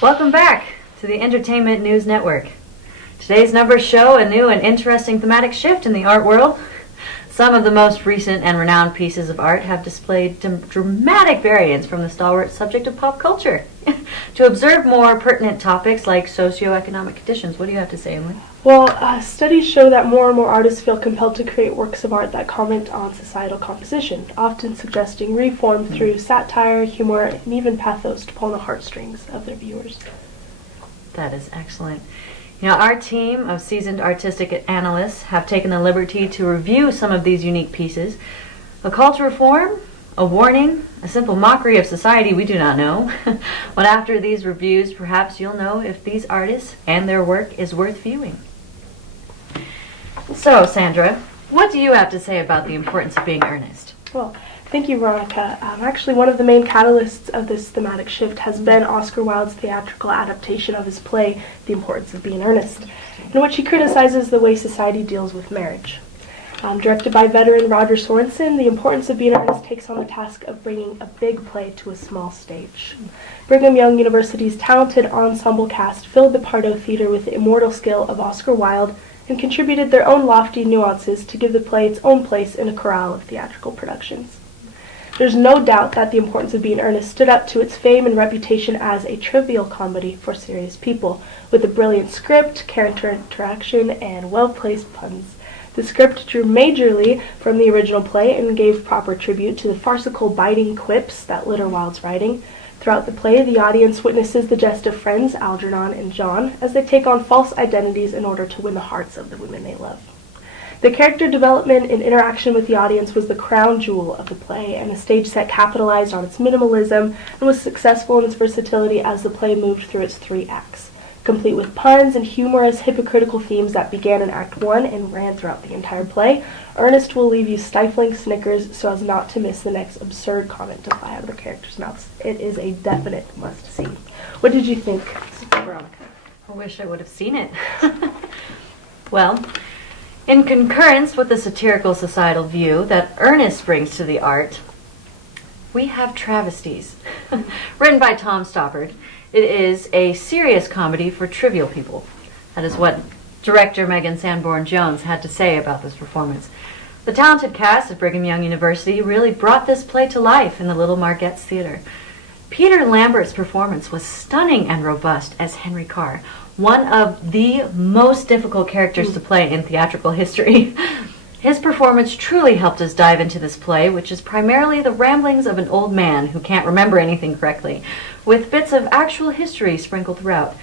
Welcome back to the Entertainment News Network. Today's numbers show a new and interesting thematic shift in the art world. Some of the most recent and renowned pieces of art have displayed dramatic variance from the stalwart subject of pop culture to observe more pertinent topics like socioeconomic conditions. What do you have to say, Emily? Well, studies show that more and more artists feel compelled to create works of art that comment on societal composition, often suggesting reform through satire, humor, and even pathos to pull on the heartstrings of their viewers. That is excellent. You know, our team of seasoned artistic analysts have taken the liberty to review some of these unique pieces. A call to reform? A warning? A simple mockery of society? We do not know. But after these reviews, perhaps you'll know if these artists and their work is worth viewing. So, Sandra, what do you have to say about the importance of being earnest? Well, thank you, Veronica. Actually, one of the main catalysts of this thematic shift has been Oscar Wilde's theatrical adaptation of his play, The Importance of Being Earnest, in which he criticizes the way society deals with marriage. Directed by veteran Roger Sorensen, The Importance of Being Earnest takes on the task of bringing a big play to a small stage. Brigham Young University's talented ensemble cast filled the Pardo Theater with the immortal skill of Oscar Wilde and contributed their own lofty nuances to give the play its own place in a chorale of theatrical productions. There's no doubt that The Importance of Being Earnest stood up to its fame and reputation as a trivial comedy for serious people, with a brilliant script, character interaction, and well-placed puns. The script drew majorly from the original play and gave proper tribute to the farcical biting quips that litter Wilde's writing. Throughout the play, the audience witnesses the jest of friends, Algernon and John, as they take on false identities in order to win the hearts of the women they love. The character development and interaction with the audience was the crown jewel of the play, and the stage set capitalized on its minimalism and was successful in its versatility as the play moved through its 3 acts, complete with puns and humorous hypocritical themes that began in Act 1 and ran throughout the entire play. Earnest will leave you stifling snickers so as not to miss the next absurd comment to fly out of the characters' mouths. It is a definite must-see. What did you think, Veronica? I wish I would have seen it. Well, in concurrence with the satirical societal view that Earnest brings to the art, we have Travesties, written by Tom Stoppard. It is a serious comedy for trivial people. That is what director Megan Sanborn-Jones had to say about this performance. The talented cast at Brigham Young University really brought this play to life in the Little Margette's Theater. Peter Lambert's performance was stunning and robust as Henry Carr, one of the most difficult characters to play in theatrical history. His performance truly helped us dive into this play, which is primarily the ramblings of an old man who can't remember anything correctly, with bits of actual history sprinkled throughout.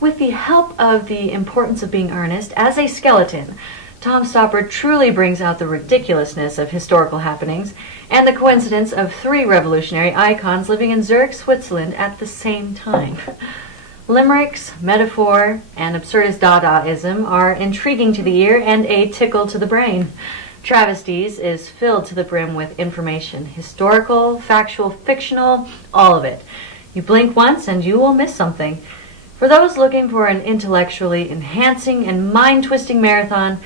With the help of The Importance of Being Earnest as a skeleton, Tom Stoppard truly brings out the ridiculousness of historical happenings and the coincidence of 3 revolutionary icons living in Zurich, Switzerland at the same time. Limericks, metaphor, and absurdist Dadaism are intriguing to the ear and a tickle to the brain. Travesties is filled to the brim with information, historical, factual, fictional, all of it. You blink once and you will miss something. For those looking for an intellectually enhancing and mind-twisting marathon,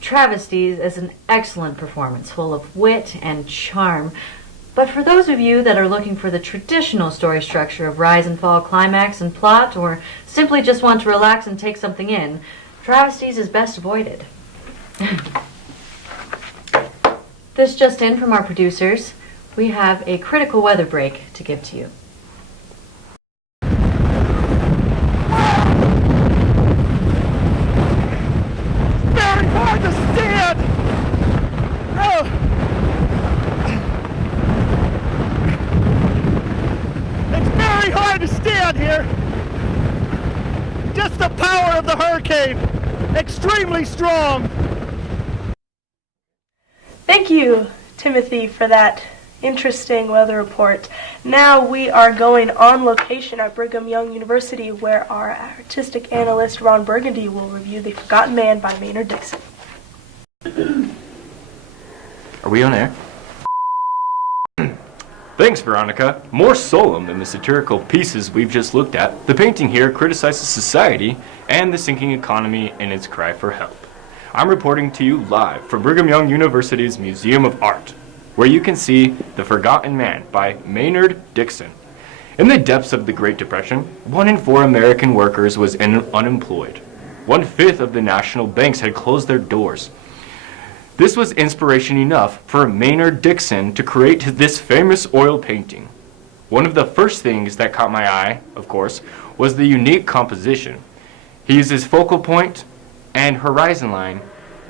Travesties is an excellent performance, full of wit and charm. But for those of you that are looking for the traditional story structure of rise and fall, climax and plot, or simply just want to relax and take something in, Travesties is best avoided. This just in from our producers. We have a critical weather break to give to you. Very hard to stand! Oh! It's very hard to stand here! Just the power of the hurricane! Extremely strong! Thank you, Timothy, for that interesting weather report. Now we are going on location at Brigham Young University, where our artistic analyst Ron Burgundy will review The Forgotten Man by Maynard Dixon. Are we on air? Thanks, Veronica. More solemn than the satirical pieces we've just looked at, the painting here criticizes society and the sinking economy in its cry for help. I'm reporting to you live from Brigham Young University's Museum of Art, where you can see The Forgotten Man by Maynard Dixon. In the depths of the Great Depression, 1 in 4 American workers was unemployed. 1/5 of the national banks had closed their doors. This was inspiration enough for Maynard Dixon to create this famous oil painting. One of the first things that caught my eye, of course, was the unique composition. He uses focal point and horizon line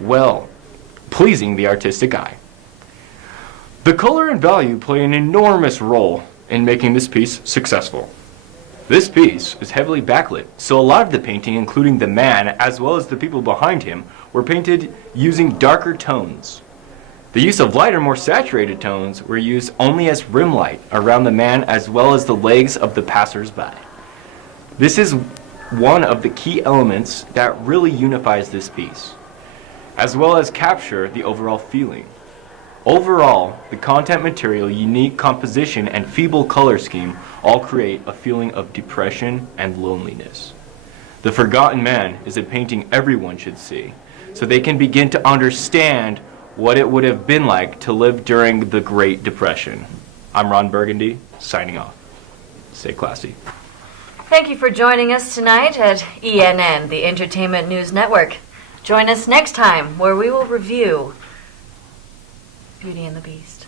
well, pleasing the artistic eye. The color and value play an enormous role in making this piece successful. This piece is heavily backlit, so a lot of the painting, including the man as well as the people behind him, were painted using darker tones. The use of lighter, more saturated tones were used only as rim light around the man as well as the legs of the passers-by. This is one of the key elements that really unifies this piece, as well as capture the overall feeling. Overall, the content material, unique composition, and feeble color scheme all create a feeling of depression and loneliness. The Forgotten Man is a painting everyone should see, so they can begin to understand what it would have been like to live during the Great Depression. I'm Ron Burgundy, signing off. Stay classy. Thank you for joining us tonight at ENN, the Entertainment News Network. Join us next time where we will review Beauty and the Beast.